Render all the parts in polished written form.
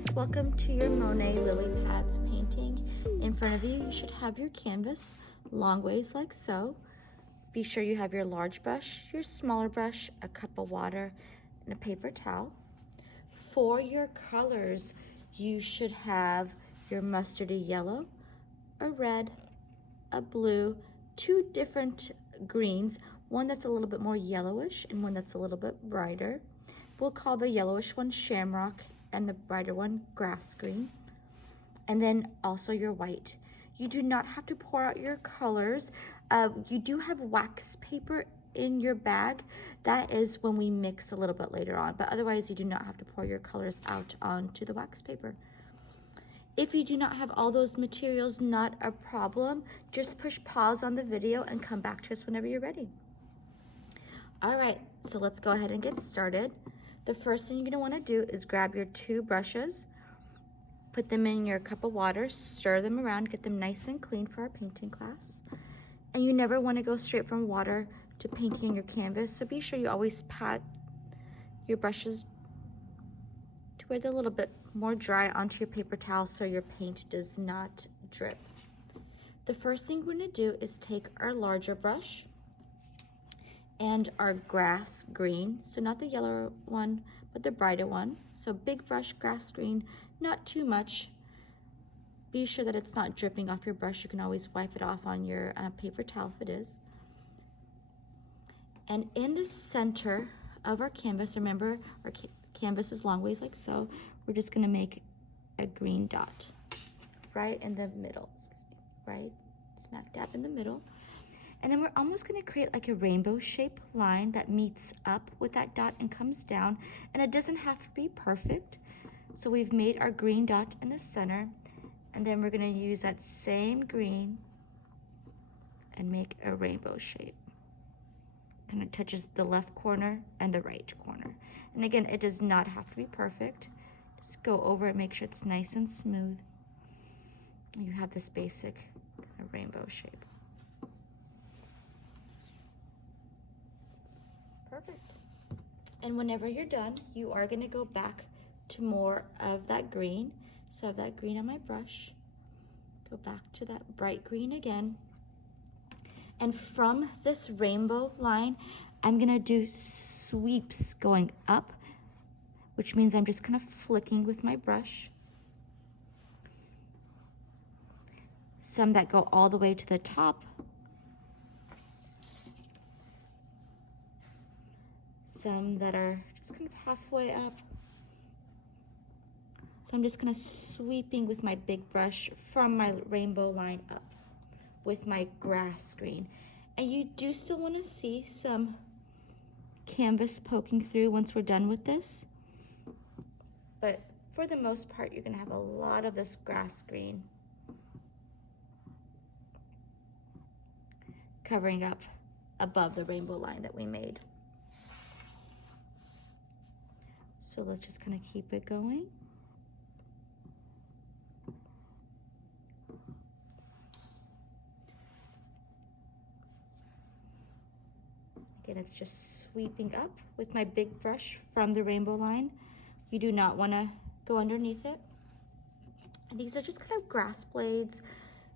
guys, welcome to your Monet Lily Pads painting. In front of you, you should have your canvas long ways like so. Be sure you have your large brush, your smaller brush, a cup of water, and a paper towel. For your colors, you should have your mustardy yellow, a red, a blue, two different greens, one that's a little bit more yellowish and one that's a little bit brighter. We'll call the yellowish one Shamrock and the brighter one Grass Green. And then also your white. You do not have to pour out your colors. You do have wax paper in your bag. That is when we mix a little bit later on, but otherwise you do not have to pour your colors out onto the wax paper. If you do not have all those materials, not a problem. Just push pause on the video and come back to us whenever you're ready. All right, so let's go ahead and get started. The first thing you're gonna wanna do is grab your two brushes, put them in your cup of water, stir them around, get them nice and clean for our painting class. And you never wanna go straight from water to painting on your canvas, so be sure you always pat your brushes to where they're a little bit more dry onto your paper towel so your paint does not drip. The first thing we're gonna do is take our larger brush and our grass green, so not the yellow one, but the brighter one. So big brush, grass green, not too much. Be sure that it's not dripping off your brush. You can always wipe it off on your paper towel if it is. And in the center of our canvas, remember our canvas is long ways like so, we're just gonna make a green dot right in the middle, right smack dab in the middle. And then we're almost gonna create like a rainbow shape line that meets up with that dot and comes down. And it doesn't have to be perfect. So we've made our green dot in the center. And then we're gonna use that same green and make a rainbow shape. Kind of touches the left corner and the right corner. And again, it does not have to be perfect. Just go over it, make sure it's nice and smooth. You have this basic kind of rainbow shape. Perfect. And whenever you're done, you are going to go back to more of that green. So I have that green on my brush. Go back to that bright green again. And from this rainbow line, I'm going to do sweeps going up, which means I'm just kind of flicking with my brush. Some that go all the way to the top. Some that are just kind of halfway up. So I'm just kind of sweeping with my big brush from my rainbow line up with my grass green. And you do still want to see some canvas poking through once we're done with this. But for the most part, you're going to have a lot of this grass green covering up above the rainbow line that we made. So let's just kind of keep it going. Again, it's just sweeping up with my big brush from the rainbow line. You do not want to go underneath it. And these are just kind of grass blades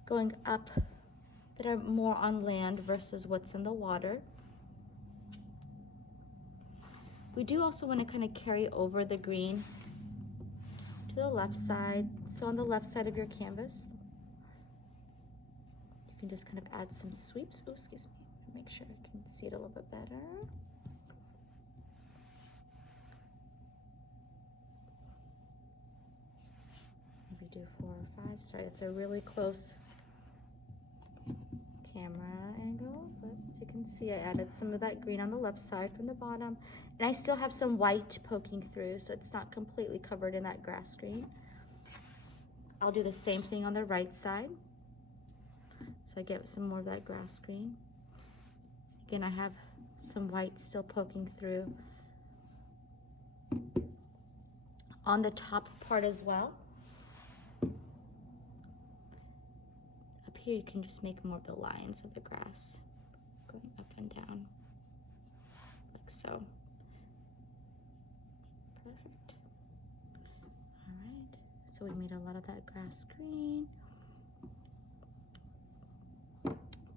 going up that are more on land versus what's in the water. We do also want to kind of carry over the green to the left side. So on the left side of your canvas, you can just kind of add some sweeps. Oh, excuse me. Make sure I can see it a little bit better. Maybe do 4 or 5. Sorry, it's a really close camera angle, but as you can see, I added some of that green on the left side from the bottom, and I still have some white poking through, so it's not completely covered in that grass green. I'll do the same thing on the right side, so I get some more of that grass green. Again, I have some white still poking through on the top part as well. Here you can just make more of the lines of the grass going up and down like so. Perfect. All right. So we made a lot of that grass green.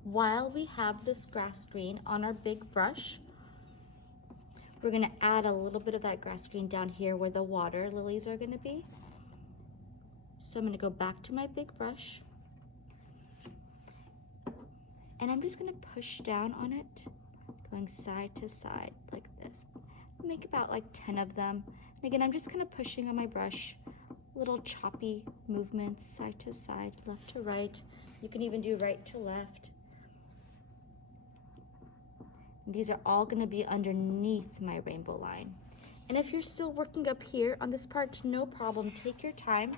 While we have this grass green on our big brush, we're gonna add a little bit of that grass green down here where the water lilies are gonna be. So I'm gonna go back to my big brush, and I'm just gonna push down on it, going side to side like this. Make about like 10 of them. And again, I'm just kind of pushing on my brush, little choppy movements, side to side, left to right. You can even do right to left. And these are all gonna be underneath my rainbow line. And if you're still working up here on this part, no problem, take your time.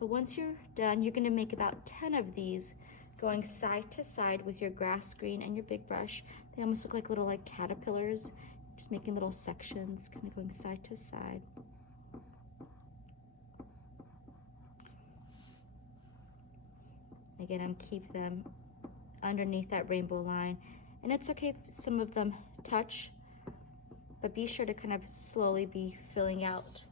But once you're done, you're gonna make about 10 of these going side to side with your grass green and your big brush. They almost look like little like caterpillars, just making little sections, kind of going side to side. Again, I'm keep them underneath that rainbow line. And it's okay if some of them touch, but be sure to kind of slowly be filling out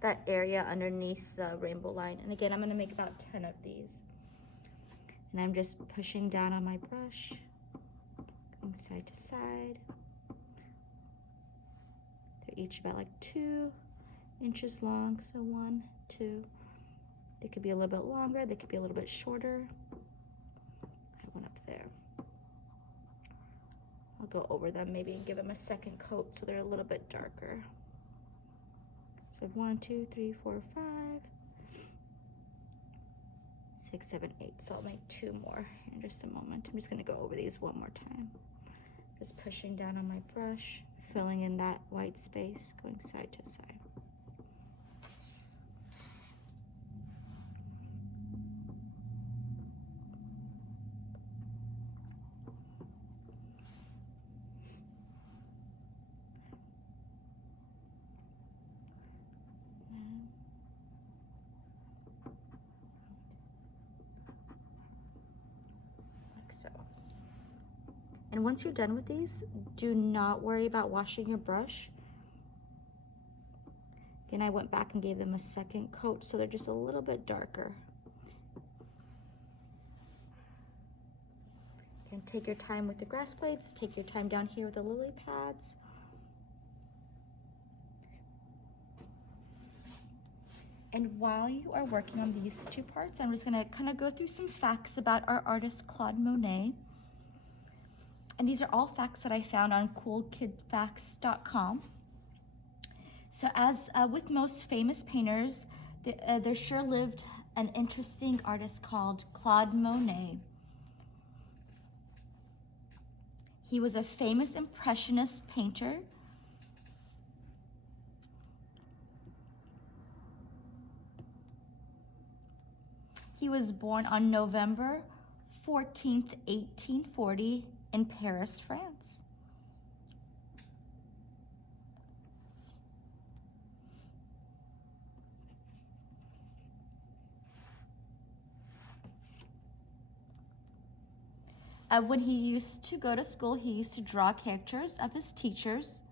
that area underneath the rainbow line. And again, I'm gonna make about 10 of these. And I'm just pushing down on my brush, going side to side. They're each about like 2 inches long, so 1, 2. They could be a little bit longer, they could be a little bit shorter. I have one up there. I'll go over them maybe and give them a second coat so they're a little bit darker. So 1, 2, 3, 4, 5, 6, 7, 8. So I'll make 2 more in just a moment. I'm just gonna go over these one more time. Just pushing down on my brush, filling in that white space, going side to side. So. And once you're done with these, do not worry about washing your brush. Again, I went back and gave them a second coat so they're just a little bit darker. Again, take your time with the grass blades, take your time down here with the lily pads. And while you are working on these 2 parts, I'm just gonna kind of go through some facts about our artist Claude Monet. And these are all facts that I found on coolkidfacts.com. So as with most famous painters, there sure lived an interesting artist called Claude Monet. He was a famous Impressionist painter. He was born on November 14th, 1840 in Paris, France. When he used to go to school, he used to draw caricatures of his teachers.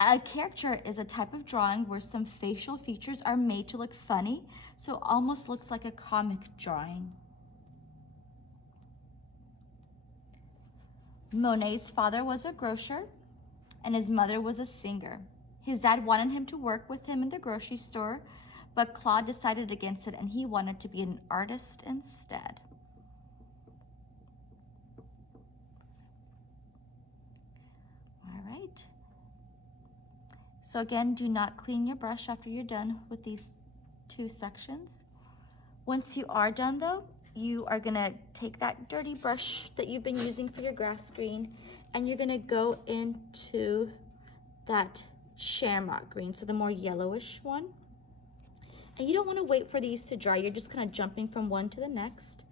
A caricature is a type of drawing where some facial features are made to look funny, so it almost looks like a comic drawing. Monet's father was a grocer and his mother was a singer. His dad wanted him to work with him in the grocery store, but Claude decided against it and he wanted to be an artist instead. All right. So again, do not clean your brush after you're done with these 2 sections. Once you are done though, you are gonna take that dirty brush that you've been using for your grass green and you're gonna go into that Shamrock Green, so the more yellowish one. And you don't wanna wait for these to dry, you're just kind of jumping from one to the next.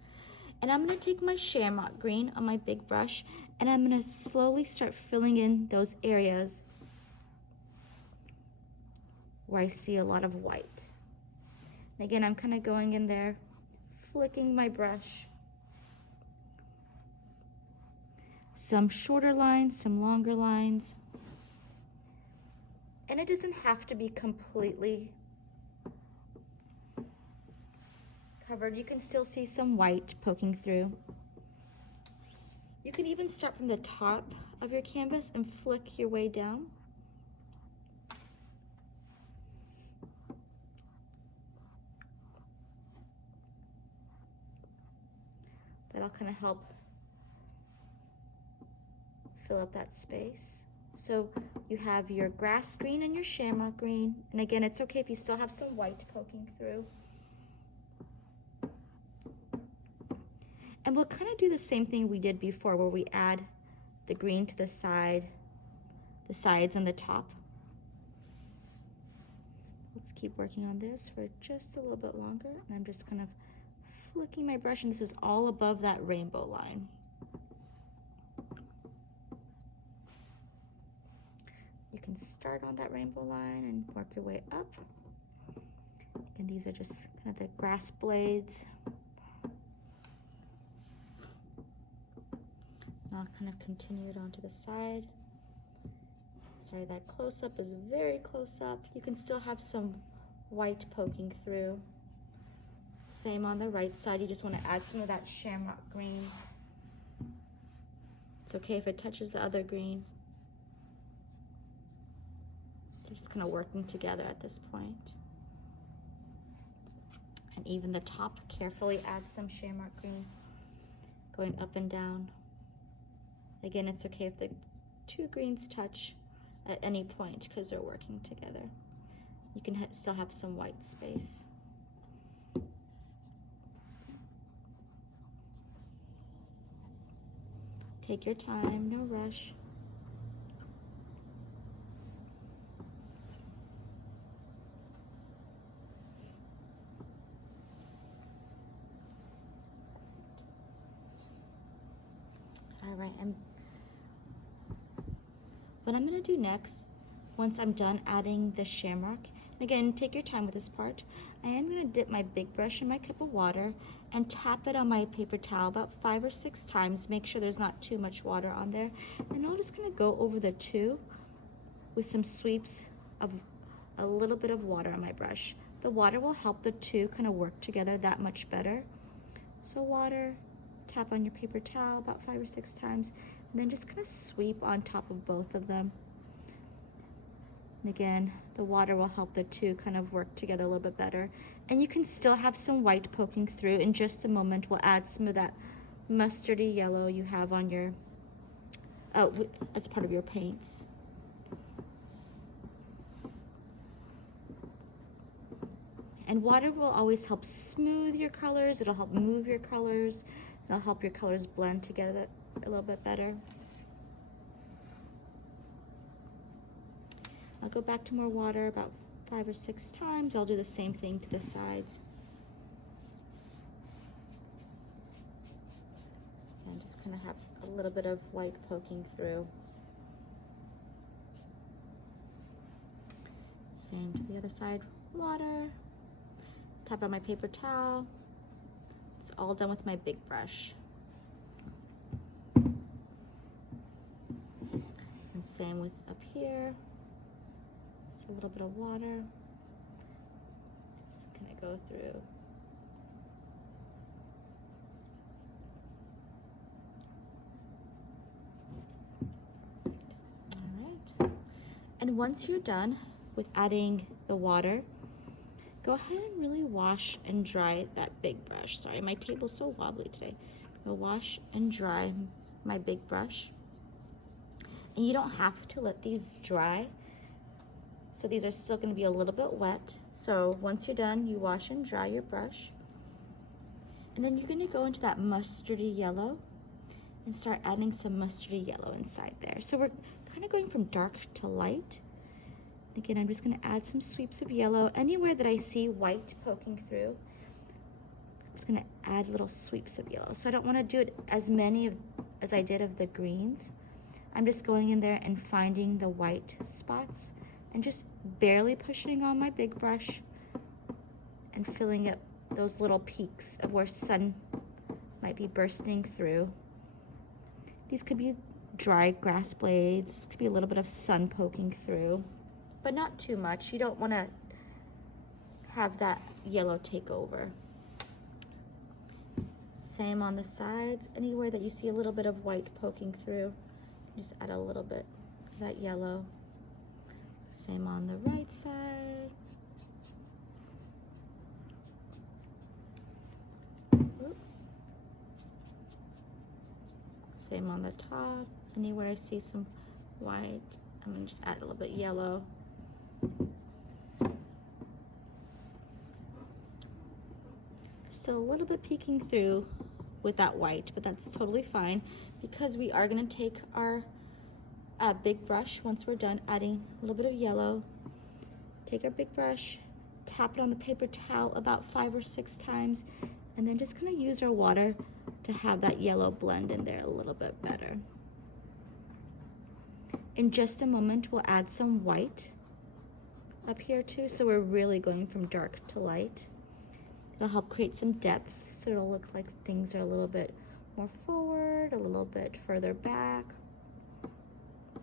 And I'm gonna take my Shamrock Green on my big brush and I'm gonna slowly start filling in those areas where I see a lot of white. And again, I'm kind of going in there, flicking my brush. Some shorter lines, some longer lines. And it doesn't have to be completely covered, you can still see some white poking through. You can even start from the top of your canvas and flick your way down. That'll kind of help fill up that space. So you have your grass green and your shamrock green. And again, it's okay if you still have some white poking through. And we'll kind of do the same thing we did before, where we add the green to the sides and the top. Let's keep working on this for just a little bit longer. And I'm just kind of flicking my brush, and this is all above that rainbow line. You can start on that rainbow line and work your way up. And these are just kind of the grass blades. I'll kind of continue it onto the side. Sorry, that close-up is very close up. You can still have some white poking through. Same on the right side. You just want to add some of that shamrock green. It's okay if it touches the other green. They're just kind of working together at this point. And even the top, carefully add some shamrock green, going up and down. Again, it's okay if the two greens touch at any point because they're working together. You can still have some white space. Take your time, no rush. All right, and what I'm going to do next, once I'm done adding the shamrock, and again, take your time with this part, I am going to dip my big brush in my cup of water and tap it on my paper towel about 5 or 6 times. Make sure there's not too much water on there. And I'm just going to go over the two with some sweeps of a little bit of water on my brush. The water will help the two kind of work together that much better. So water, tap on your paper towel about 5 or 6 times, and then just kind of sweep on top of both of them. And again, the water will help the two kind of work together a little bit better. And you can still have some white poking through. In just a moment, we'll add some of that mustardy yellow you have on your, as part of your paints. And water will always help smooth your colors. It'll help move your colors. It'll help your colors blend together a little bit better. I'll go back to more water about 5 or 6 times. I'll do the same thing to the sides. And just kind of have a little bit of white poking through. Same to the other side, water. Tap on my paper towel. It's all done with my big brush. And same with up here. Just a little bit of water. Just gonna go through. All right. And once you're done with adding the water, go ahead and really wash and dry that big brush. Sorry, my table's so wobbly today. I'll wash and dry my big brush. And you don't have to let these dry. So these are still going to be a little bit wet. So once you're done, you wash and dry your brush. And then you're going to go into that mustardy yellow and start adding some mustardy yellow inside there. So we're kind of going from dark to light. Again, I'm just going to add some sweeps of yellow. Anywhere that I see white poking through, I'm just going to add little sweeps of yellow. So I don't want to do it as many as I did of the greens. I'm just going in there and finding the white spots and just barely pushing on my big brush and filling up those little peaks of where sun might be bursting through. These could be dry grass blades. This could be a little bit of sun poking through, but not too much. You don't want to have that yellow take over. Same on the sides. Anywhere that you see a little bit of white poking through, just add a little bit of that yellow. Same on the right side. Oop. Same on the top. Anywhere I see some white, I'm gonna just add a little bit yellow. So a little bit peeking through with that white, but that's totally fine because we are gonna take our big brush once we're done adding a little bit of yellow. Take our big brush, tap it on the paper towel about 5 or 6 times, and then just kind of use our water to have that yellow blend in there a little bit better. In just a moment, we'll add some white up here too, so we're really going from dark to light. It'll help create some depth, so it'll look like things are a little bit more forward, a little bit further back.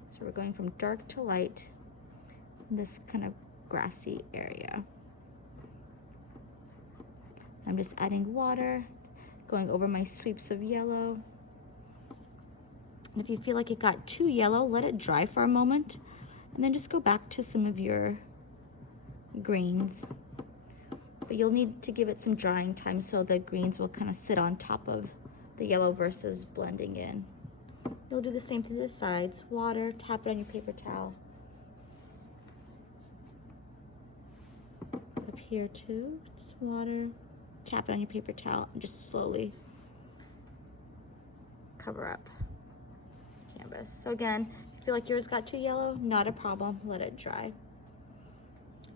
So we're going from dark to light in this kind of grassy area. I'm just adding water, going over my sweeps of yellow. And if you feel like it got too yellow, let it dry for a moment, and then just go back to some of your greens. But you'll need to give it some drying time so the greens will kind of sit on top of the yellow versus blending in. You'll do the same to the sides. Water, tap it on your paper towel. Up here too, just water, tap it on your paper towel, and just slowly cover up the canvas. So again, if you feel like yours got too yellow, not a problem, let it dry.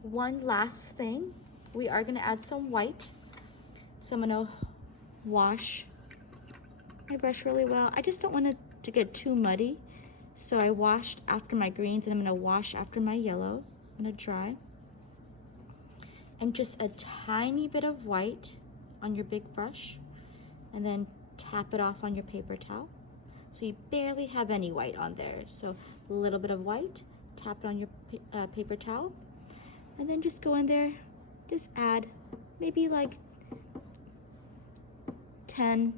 One last thing, we are gonna add some white. So I'm gonna wash my brush really well. I just don't want it to get too muddy. So I washed after my greens, and I'm gonna wash after my yellow. I'm gonna dry. And just a tiny bit of white on your big brush, and then tap it off on your paper towel. So you barely have any white on there. So a little bit of white, tap it on your paper towel, and then just go in there, just add maybe like 10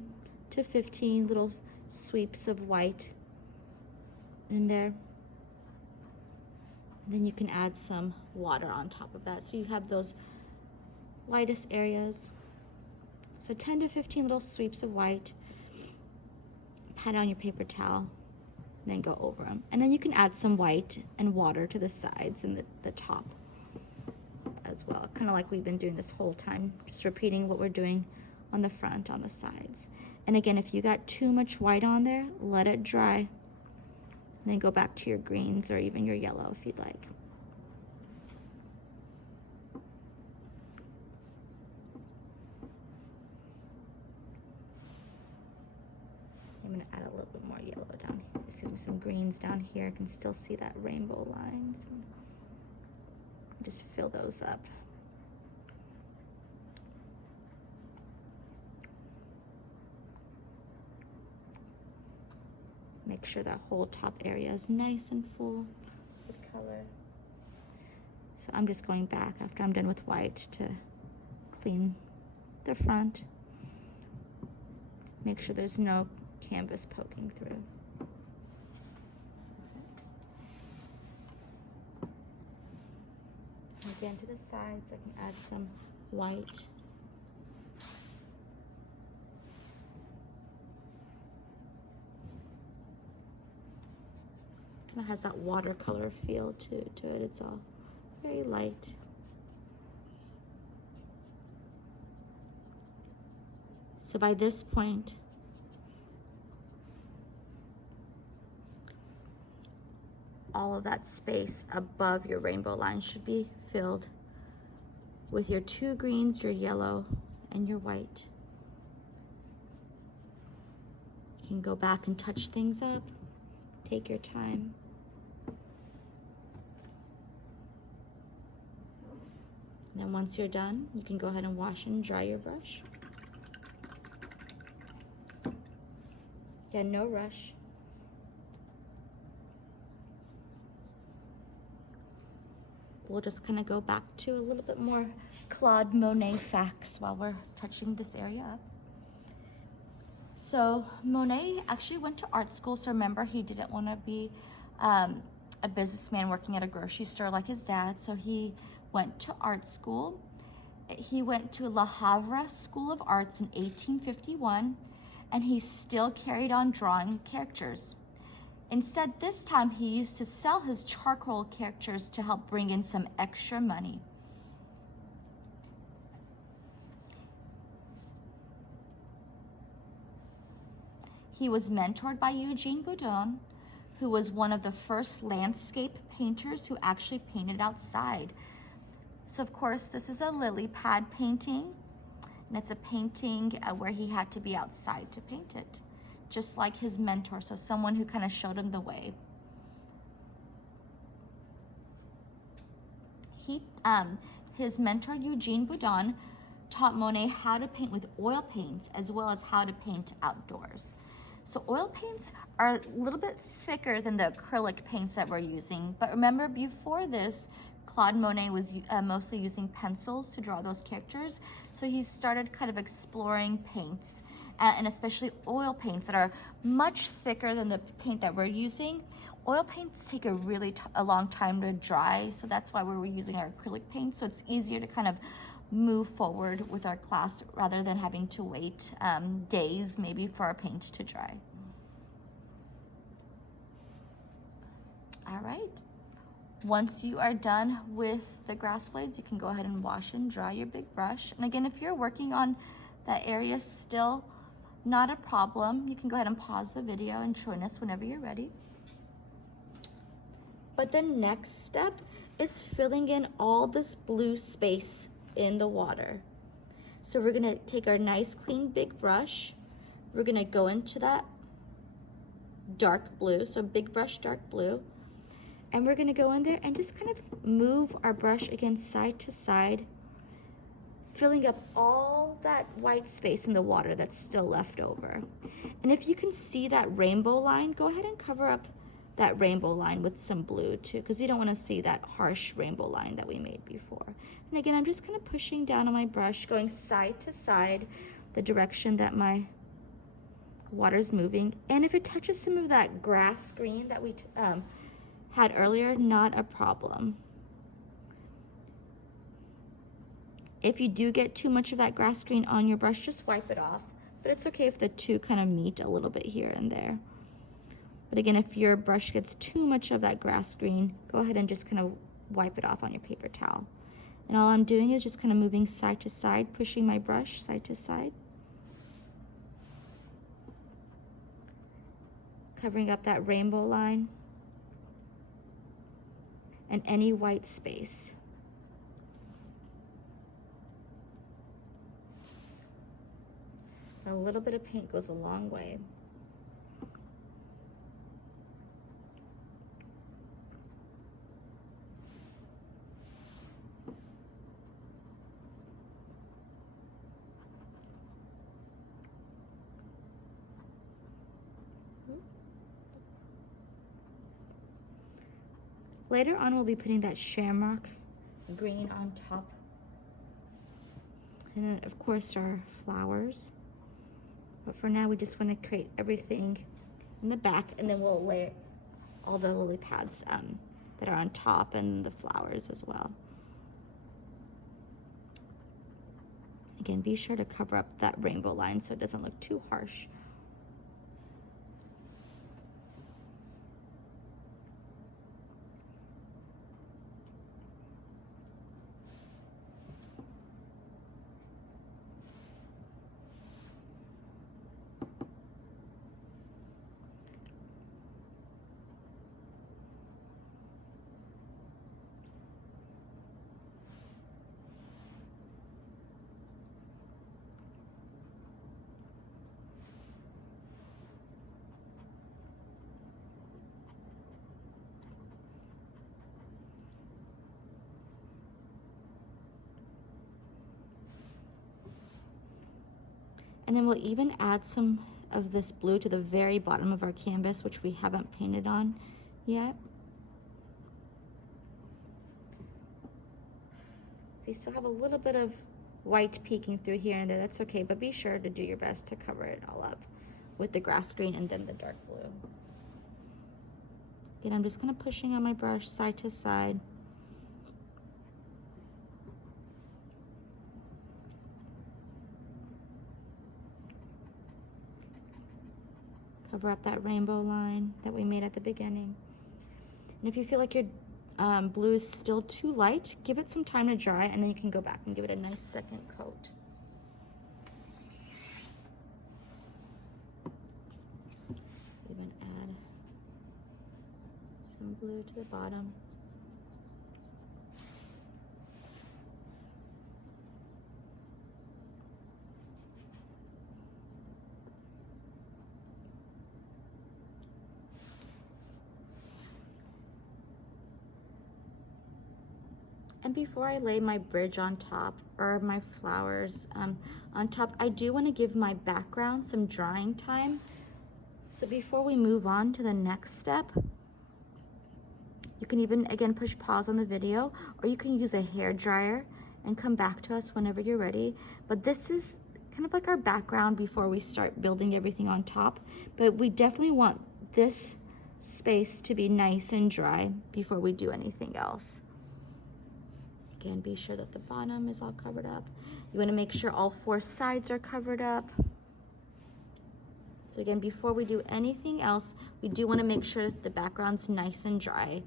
to 15 little sweeps of white in there. And then you can add some water on top of that, so you have those lightest areas. So 10 to 15 little sweeps of white, pat on your paper towel, and then go over them. And then you can add some white and water to the sides and the top as well, kind of like we've been doing this whole time, just repeating what we're doing on the front, on the sides. And again, if you got too much white on there, let it dry, and then go back to your greens or even your yellow if you'd like. I'm gonna add a little bit more yellow down here. Excuse me, some greens down here. I can still see that rainbow line. So just fill those up. Make sure that whole top area is nice and full with color. So I'm just going back after I'm done with white to clean the front. Make sure there's no canvas poking through. Again, to the sides, I can add some white. Kind of has that watercolor feel to it. It's all very light. So by this point, all of that space above your rainbow line should be filled with your 2 greens, your yellow, and your white. You can go back and touch things up. Take your time. And then once you're done, you can go ahead and wash and dry your brush. Again, no rush. We'll just kind of go back to a little bit more Monet Facts while we're touching this area up. So Monet actually went to art school. So remember, he didn't want to be a businessman working at a grocery store like his dad. So he went to art school. He went to Le Havre School of Arts in 1851, and he still carried on drawing caricatures. Instead, this time he used to sell his charcoal caricatures to help bring in some extra money. He was mentored by Eugene Boudon, who was one of the first landscape painters who actually painted outside. So of course, this is a lily pad painting, and it's a painting where he had to be outside to paint it, just like his mentor, so someone who kind of showed him the way. His mentor, Eugene Boudon, taught Monet how to paint with oil paints as well as how to paint outdoors. So oil paints are a little bit thicker than the acrylic paints that we're using, but remember before this, Claude Monet was mostly using pencils to draw those characters, so he started kind of exploring paints, and especially oil paints that are much thicker than the paint that we're using. Oil paints take a long time to dry, so that's why we were using our acrylic paint, so it's easier to kind of move forward with our class rather than having to wait days maybe for our paint to dry. All right. Once you are done with the grass blades, you can go ahead and wash and dry your big brush. And again, if you're working on that area still, not a problem. You can go ahead and pause the video and join us whenever you're ready. But the next step is filling in all this blue space in the water. So we're gonna take our nice clean big brush. We're gonna go into that dark blue, so big brush, dark blue. And we're gonna go in there and just kind of move our brush again side to side, filling up all that white space in the water that's still left over. And if you can see that rainbow line, go ahead and cover up that rainbow line with some blue too, because you don't want to see that harsh rainbow line that we made before. And again, I'm just kind of pushing down on my brush, going side to side, the direction that my water's moving. And if it touches some of that grass green that we had earlier, not a problem. If you do get too much of that grass green on your brush, just wipe it off. But it's okay if the two kind of meet a little bit here and there. But again, if your brush gets too much of that grass green, go ahead and just kind of wipe it off on your paper towel. And all I'm doing is just kind of moving side to side, pushing my brush side to side, covering up that rainbow line and any white space. A little bit of paint goes a long way. Later on, we'll be putting that Shamrock Green on top. And then, of course, our flowers. But for now, we just want to create everything in the back, and then we'll lay all the lily pads that are on top and the flowers as well. Again, be sure to cover up that rainbow line so it doesn't look too harsh. And then we'll even add some of this blue to the very bottom of our canvas, which we haven't painted on yet. If you still have a little bit of white peeking through here and there, that's okay, but be sure to do your best to cover it all up. with the grass green and then the dark blue. Again, I'm just kind of pushing on my brush side to side. Cover up that rainbow line that we made at the beginning. And if you feel like your blue is still too light, give it some time to dry, and then you can go back and give it a nice second coat. Even add some blue to the bottom. And before I lay my bridge on top, or my flowers on top, I do want to give my background some drying time. So before we move on to the next step, you can even, again, push pause on the video, or you can use a hair dryer and come back to us whenever you're ready. But this is kind of like our background before we start building everything on top. But we definitely want this space to be nice and dry before we do anything else. Again, be sure that the bottom is all covered up. You want to make sure all 4 sides are covered up. So again, before we do anything else, we do want to make sure that the background's nice and dry.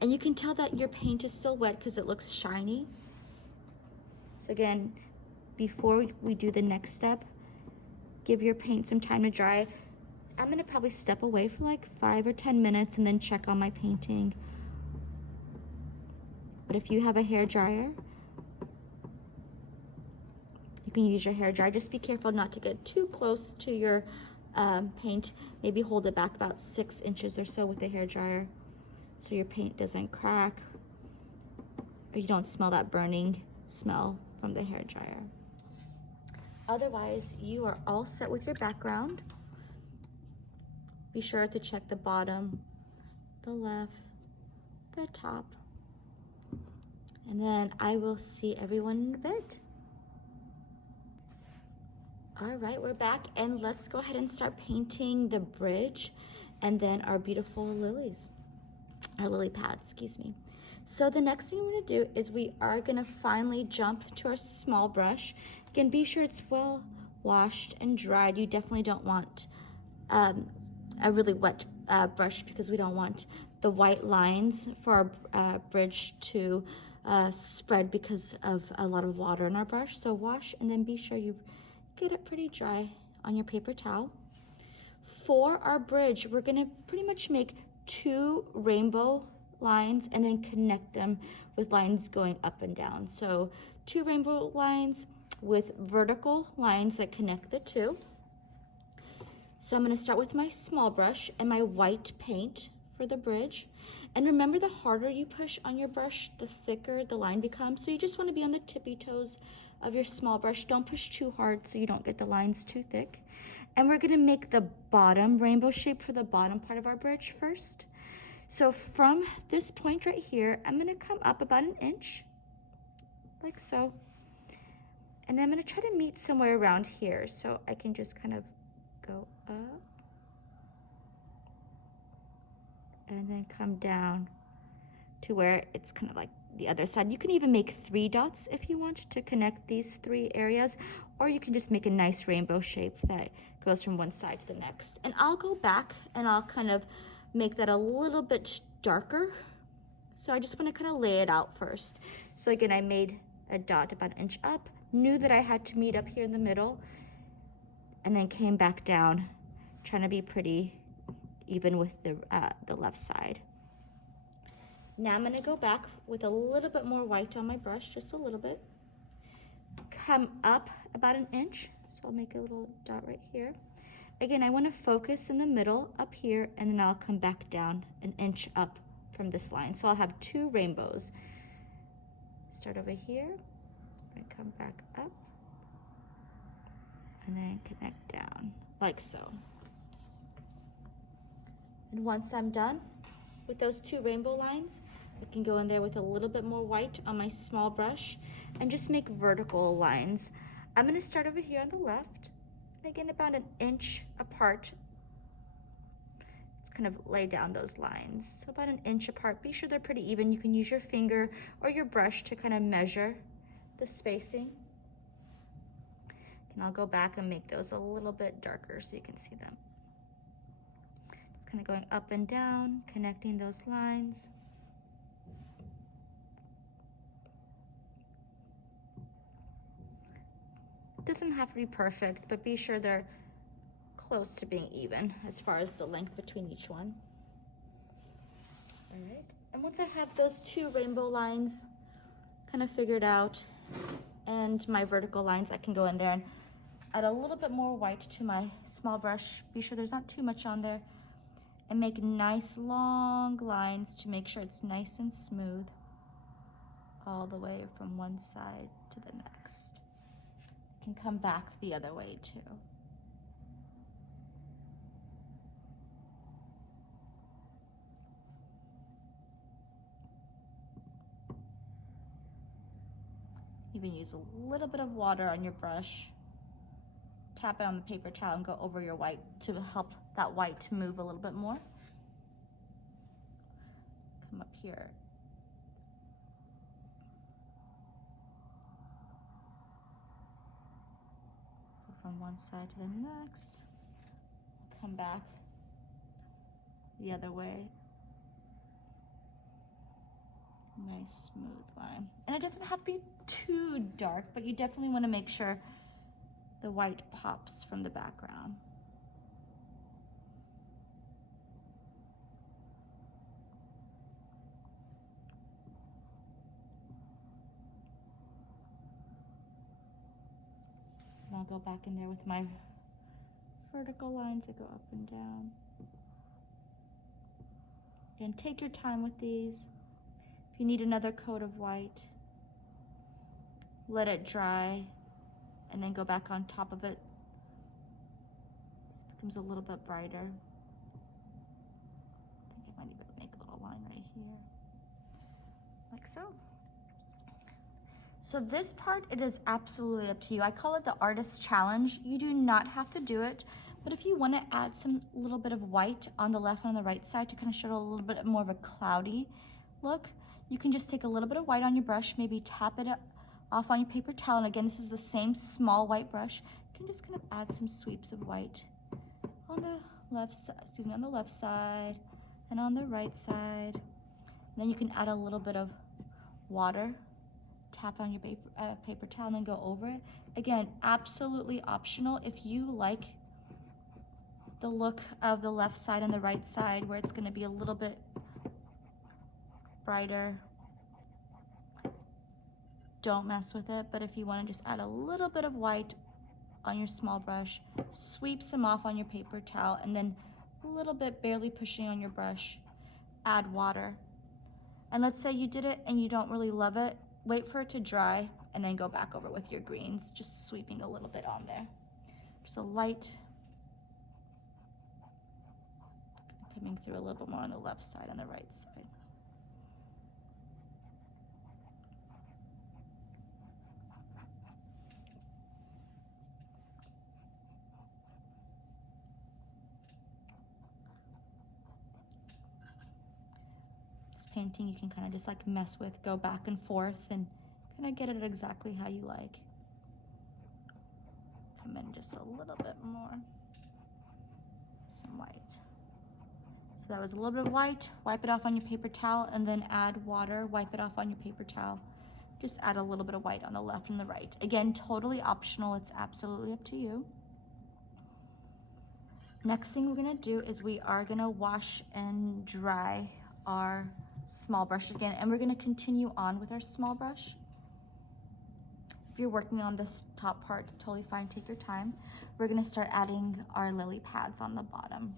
And you can tell that your paint is still wet because it looks shiny. So again, before we do the next step, give your paint some time to dry. I'm going to probably step away for like 5 or 10 minutes and then check on my painting. But if you have a hair dryer, you can use your hair dryer. Just be careful not to get too close to your paint. Maybe hold it back about 6 inches or so with the hair dryer so your paint doesn't crack or you don't smell that burning smell from the hair dryer. Otherwise, you are all set with your background. Be sure to check the bottom, the left, the top. And then I will see everyone in a bit. All right, we're back, and let's go ahead and start painting the bridge and then our beautiful lilies, our lily pads, excuse me. So the next thing we're gonna do is we are gonna finally jump to our small brush. Again, be sure it's well washed and dried. You definitely don't want a really wet brush because we don't want the white lines for our bridge to spread because of a lot of water in our brush. So wash and then be sure you get it pretty dry on your paper towel. For our bridge, we're gonna pretty much make 2 rainbow lines and then connect them with lines going up and down. So 2 rainbow lines with vertical lines that connect the 2. So I'm gonna start with my small brush and my white paint for the bridge. And remember, the harder you push on your brush, the thicker the line becomes. So you just want to be on the tippy toes of your small brush. Don't push too hard so you don't get the lines too thick. And we're going to make the bottom rainbow shape for the bottom part of our bridge first. So from this point right here, I'm going to come up about 1 inch, like so. And then I'm going to try to meet somewhere around here. So I can just kind of go up. And then come down to where it's kind of like the other side. You can even make 3 dots if you want to connect these 3 areas, or you can just make a nice rainbow shape that goes from one side to the next. And I'll go back and I'll kind of make that a little bit darker. So I just want to kind of lay it out first. So again, I made a dot about 1 inch up, knew that I had to meet up here in the middle, and then came back down, trying to be pretty even with the left side. Now I'm going to go back with a little bit more white on my brush, just a little bit. Come up about 1 inch, so I'll make a little dot right here. Again, I want to focus in the middle up here, and then I'll come back down 1 inch up from this line. So I'll have 2 rainbows. Start over here, and come back up, and then connect down, like so. And once I'm done with those 2 rainbow lines, I can go in there with a little bit more white on my small brush and just make vertical lines. I'm going to start over here on the left, And again, about an inch apart. Let's kind of lay down those lines. So about an inch apart. Be sure they're pretty even. You can use your finger or your brush to kind of measure the spacing. And I'll go back and make those a little bit darker so you can see them. Just kind of going up and down, connecting those lines. It doesn't have to be perfect, but be sure they're close to being even as far as the length between each one. All right, and once I have those two rainbow lines kind of figured out and my vertical lines, I can go in there and add a little bit more white to my small brush. Be sure there's not too much on there, and make nice long lines to make sure it's nice and smooth all the way from one side to the next. Can come back the other way too. Even use a little bit of water on your brush. Tap it on the paper towel and go over your white to help that white to move a little bit more. Come up here. From one side to the next. Come back the other way. Nice smooth line. And it doesn't have to be too dark, but you definitely want to make sure the white pops from the background. And I'll go back in there with my vertical lines that go up and down. Again, take your time with these. If you need another coat of white, let it dry and then go back on top of it. It becomes a little bit brighter. I think I might even make a little line right here, like so. So this part, it is absolutely up to you. I call it the artist's challenge. You do not have to do it, but if you want to add some little bit of white on the left and on the right side to kind of show a little bit more of a cloudy look, you can just take a little bit of white on your brush, maybe tap it off on your paper towel, and again, this is the same small white brush. You can just kind of add some sweeps of white on the left side, on the left side and on the right side. And then you can add a little bit of water, tap on your paper towel, and then go over it. Again, absolutely optional. If you like the look of the left side and the right side where it's going to be a little bit brighter, don't mess with it. But if you want to just add a little bit of white on your small brush, sweep some off on your paper towel, and then a little bit barely pushing on your brush, add water. And let's say you did it and you don't really love it, wait for it to dry and then go back over with your greens, just sweeping a little bit on there. Just a light, coming through a little bit more on the left side and the right side. Painting you can kind of just like mess with, go back and forth and kind of get it exactly how you like. Come in just a little bit more, some white. So that was a little bit of white, wipe it off on your paper towel and then add water, wipe it off on your paper towel. Just add a little bit of white on the left and the right. Again, totally optional, it's absolutely up to you. Next thing we're gonna do is we are gonna wash and dry our small brush again, and we're going to continue on with our small brush. If you're working on this top part, totally fine, take your time. We're going to start adding our lily pads on the bottom.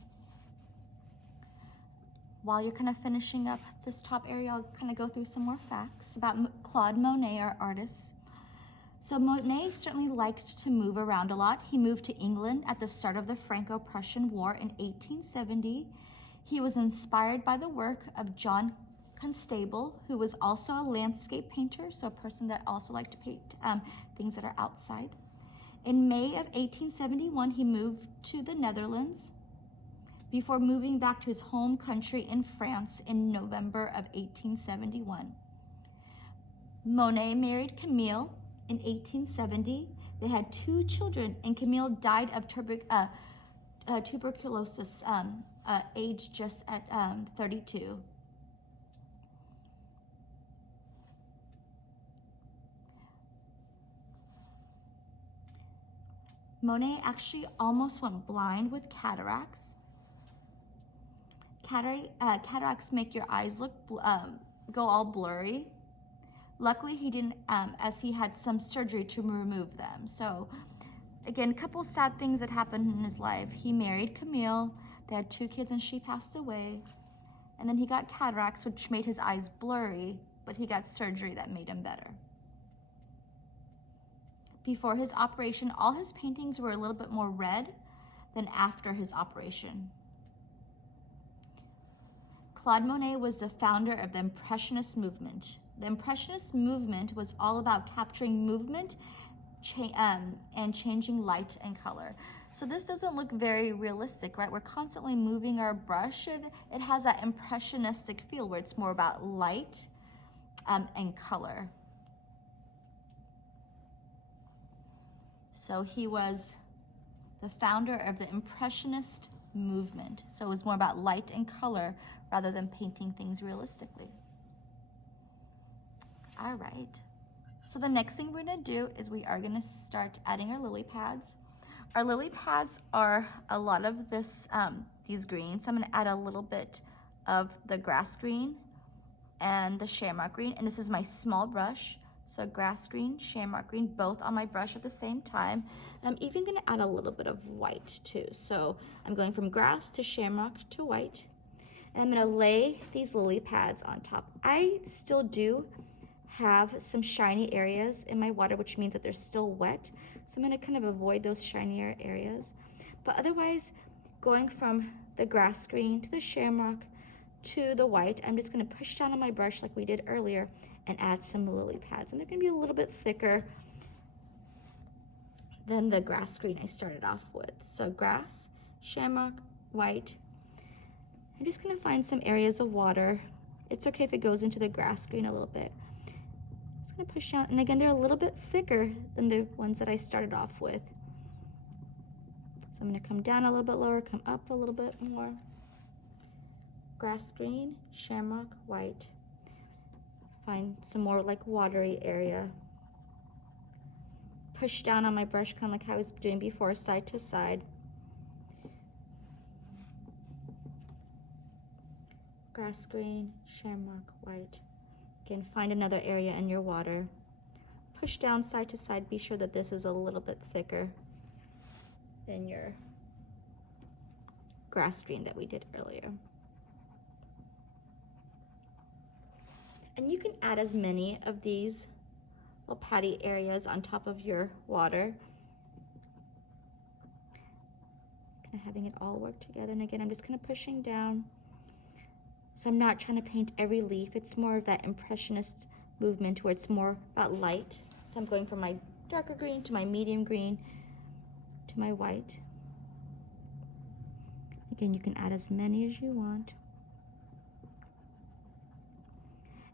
While you're kind of finishing up this top area, I'll kind of go through some more facts about Claude Monet, our artist. So Monet certainly liked to move around a lot. He moved to England at the start of the Franco-Prussian War in 1870. He was inspired by the work of John Constable, who was also a landscape painter, so a person that also liked to paint things that are outside. In May of 1871, he moved to the Netherlands before moving back to his home country in France in November of 1871. Monet married Camille in 1870. They had 2 children, and Camille died of tuberculosis, aged just at 32. Monet actually almost went blind with cataracts. Cataracts make your eyes go all blurry. Luckily, he didn't, as he had some surgery to remove them. So, again, a couple sad things that happened in his life. He married Camille. They had 2 kids, and she passed away. And then he got cataracts, which made his eyes blurry, but he got surgery that made him better. Before his operation, all his paintings were a little bit more red than after his operation. Claude Monet was the founder of the Impressionist movement. The Impressionist movement was all about capturing movement and changing light and color. So this doesn't look very realistic, right? We're constantly moving our brush, and it has that impressionistic feel where it's more about light and color. So he was the founder of the Impressionist movement. So it was more about light and color rather than painting things realistically. All right. So the next thing we're gonna do is we are gonna start adding our lily pads. Our lily pads are a lot of these greens. So I'm gonna add a little bit of the grass green and the shamrock green. And this is my small brush. So grass green, shamrock green, both on my brush at the same time. And I'm even gonna add a little bit of white too. So I'm going from grass to shamrock to white. And I'm gonna lay these lily pads on top. I still do have some shiny areas in my water, which means that they're still wet. So I'm gonna kind of avoid those shinier areas. But otherwise, going from the grass green to the shamrock to the white, I'm just gonna push down on my brush like we did earlier and add some lily pads. And they're gonna be a little bit thicker than the grass green I started off with. So grass, shamrock, white. I'm just gonna find some areas of water. It's okay if it goes into the grass green a little bit. I'm just gonna push down, and again, they're a little bit thicker than the ones that I started off with. So I'm gonna come down a little bit lower, come up a little bit more. Grass green, shamrock, white. Find some more like watery area. Push down on my brush, kind of like I was doing before, side to side. Grass green, shamrock, white. Again, find another area in your water. Push down side to side. Be sure that this is a little bit thicker than your grass green that we did earlier. And you can add as many of these little patty areas on top of your water. Kind of having it all work together. And again, I'm just kind of pushing down. So I'm not trying to paint every leaf. It's more of that impressionist movement where it's more about light. So I'm going from my darker green to my medium green to my white. Again, you can add as many as you want.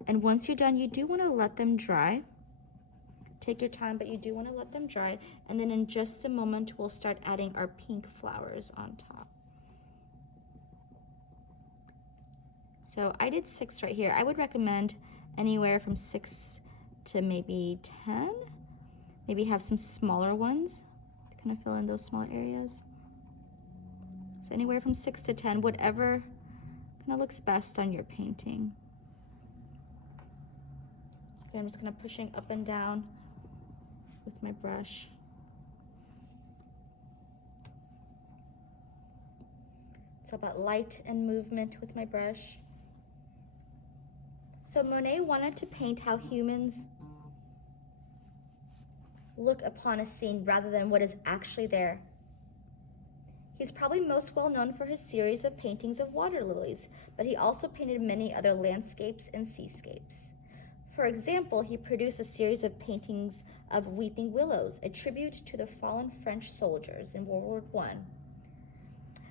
And once you're done, you do want to let them dry. Take your time, but you do want to let them dry. And then in just a moment, we'll start adding our pink flowers on top. So I did 6 right here. I would recommend anywhere from 6 to maybe 10. Maybe have some smaller ones to kind of fill in those small areas. So anywhere from 6 to 10, whatever kind of looks best on your painting. Okay, I'm just kind of pushing up and down with my brush. It's about light and movement with my brush. So Monet wanted to paint how humans look upon a scene rather than what is actually there. He's probably most well known for his series of paintings of water lilies, but he also painted many other landscapes and seascapes. For example, he produced a series of paintings of weeping willows, a tribute to the fallen French soldiers in World War I.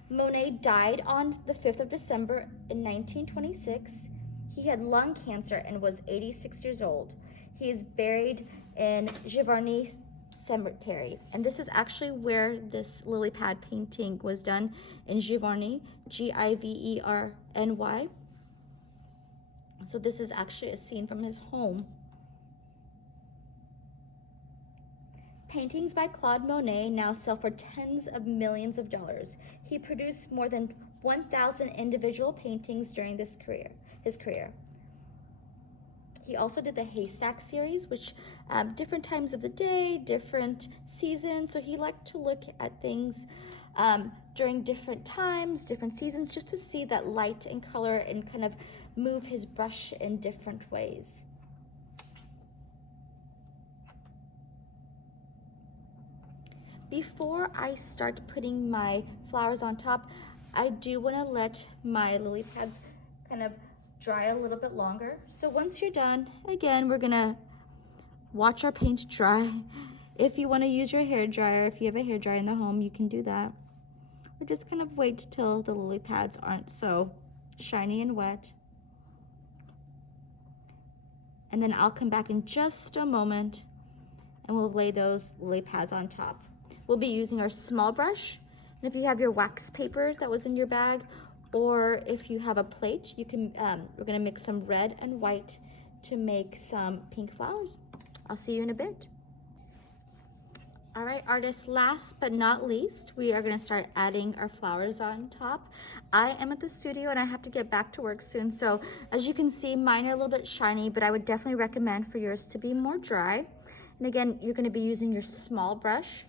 Monet died on the 5th of December in 1926. He had lung cancer and was 86 years old. He is buried in Giverny Cemetery. And this is actually where this lily pad painting was done, in Giverny, Giverny. So this is actually a scene from his home. Paintings by Claude Monet now sell for tens of millions of dollars. He produced more than 1,000 individual paintings during his career. He also did the Haystack series, which different times of the day, different seasons. So he liked to look at things during different times, different seasons, just to see that light and color and kind of move his brush in different ways. Before I start putting my flowers on top, I do want to let my lily pads kind of dry a little bit longer. So once you're done, again, we're gonna watch our paint dry. If you want to use your hair dryer, if you have a hair dryer in the home, you can do that. Or just kind of wait till the lily pads aren't so shiny and wet. And then I'll come back in just a moment and we'll lay those lily pads on top. We'll be using our small brush. And if you have your wax paper that was in your bag, or if you have a plate, you can, we're gonna mix some red and white to make some pink flowers. I'll see you in a bit. All right, artists, last but not least, we are gonna start adding our flowers on top. I am at the studio and I have to get back to work soon. So as you can see, mine are a little bit shiny, but I would definitely recommend for yours to be more dry. And again, you're gonna be using your small brush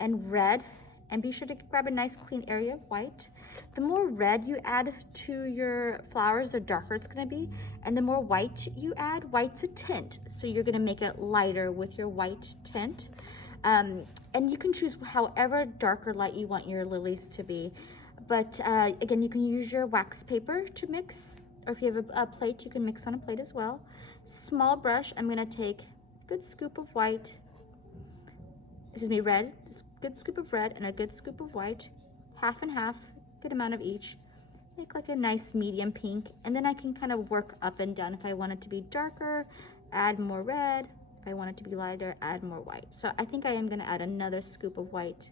and red, and be sure to grab a nice clean area of white. The more red you add to your flowers, the darker it's gonna be, and the more white you add, white's a tint, so you're gonna make it lighter with your white tint. And you can choose however dark or light you want your lilies to be. But again, you can use your wax paper to mix, or if you have a plate, you can mix on a plate as well. Small brush, I'm gonna take a good scoop of white, red, a good scoop of red and a good scoop of white, half and half, good amount of each. Make like a nice medium pink, and then I can kind of work up and down. If I want it to be darker, add more red. If I want it to be lighter, add more white. So I think I am gonna add another scoop of white.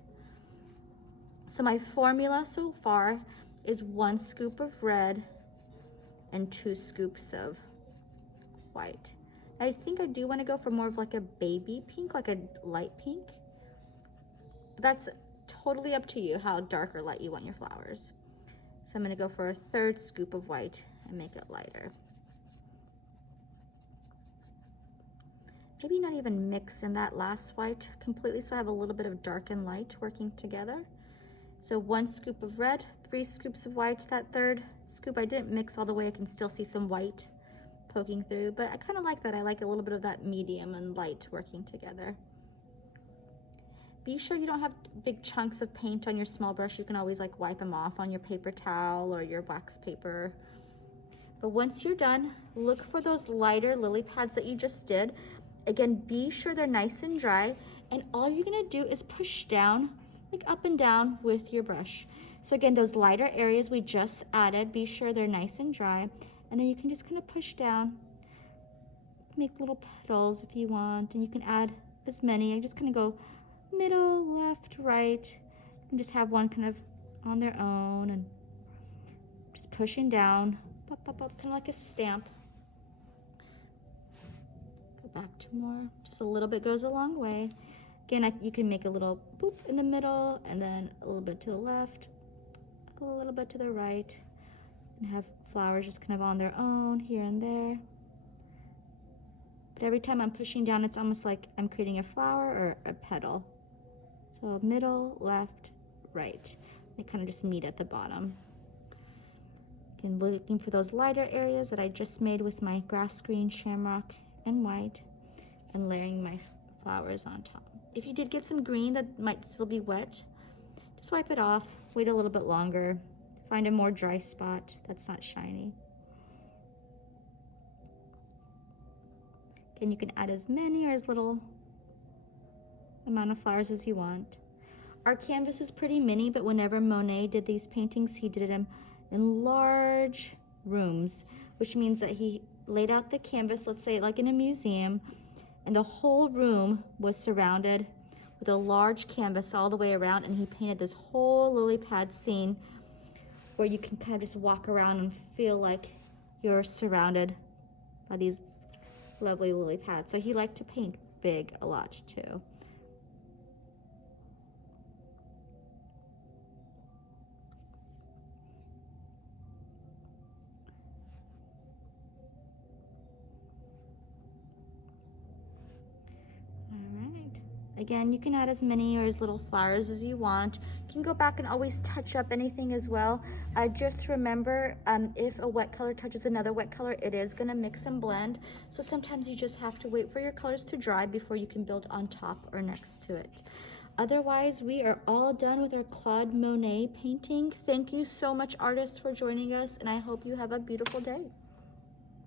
So my formula so far is 1 scoop of red and 2 scoops of white. I think I do wanna go for more of like a baby pink, like a light pink. That's totally up to you how dark or light you want your flowers. So I'm gonna go for a 3rd scoop of white and make it lighter. Maybe not even mix in that last white completely, so I have a little bit of dark and light working together. So 1 scoop of red, 3 scoops of white. That 3rd scoop I didn't mix all the way. I can still see some white poking through, but I kind of like that. I like a little bit of that medium and light working together. Be sure you don't have big chunks of paint on your small brush. You can always like wipe them off on your paper towel or your wax paper. But once you're done, look for those lighter lily pads that you just did. Again, be sure they're nice and dry, and all you're gonna do is push down, like up and down with your brush. So again, those lighter areas we just added, be sure they're nice and dry, and then you can just kind of push down, make little petals if you want, and you can add as many. I just kind of go middle, left, right, and just have one kind of on their own, and just pushing down, pop, pop, pop, kind of like a stamp. Go back to more, just a little bit goes a long way. Again, you can make a little boop in the middle, and then a little bit to the left, a little bit to the right, and have flowers just kind of on their own here and there. But every time I'm pushing down, it's almost like I'm creating a flower or a petal. So middle, left, right. They kind of just meet at the bottom. Again, looking for those lighter areas that I just made with my grass green, shamrock, and white, and layering my flowers on top. If you did get some green that might still be wet, just wipe it off, wait a little bit longer, find a more dry spot that's not shiny. And you can add as many or as little amount of flowers as you want. Our canvas is pretty mini, but whenever Monet did these paintings, he did it in large rooms, which means that he laid out the canvas, let's say like in a museum, and the whole room was surrounded with a large canvas all the way around, and he painted this whole lily pad scene where you can kind of just walk around and feel like you're surrounded by these lovely lily pads. So he liked to paint big a lot too. Again, you can add as many or as little flowers as you want. You can go back and always touch up anything as well. Just remember, if a wet color touches another wet color, it is going to mix and blend. So sometimes you just have to wait for your colors to dry before you can build on top or next to it. Otherwise, we are all done with our Claude Monet painting. Thank you so much, artists, for joining us, and I hope you have a beautiful day.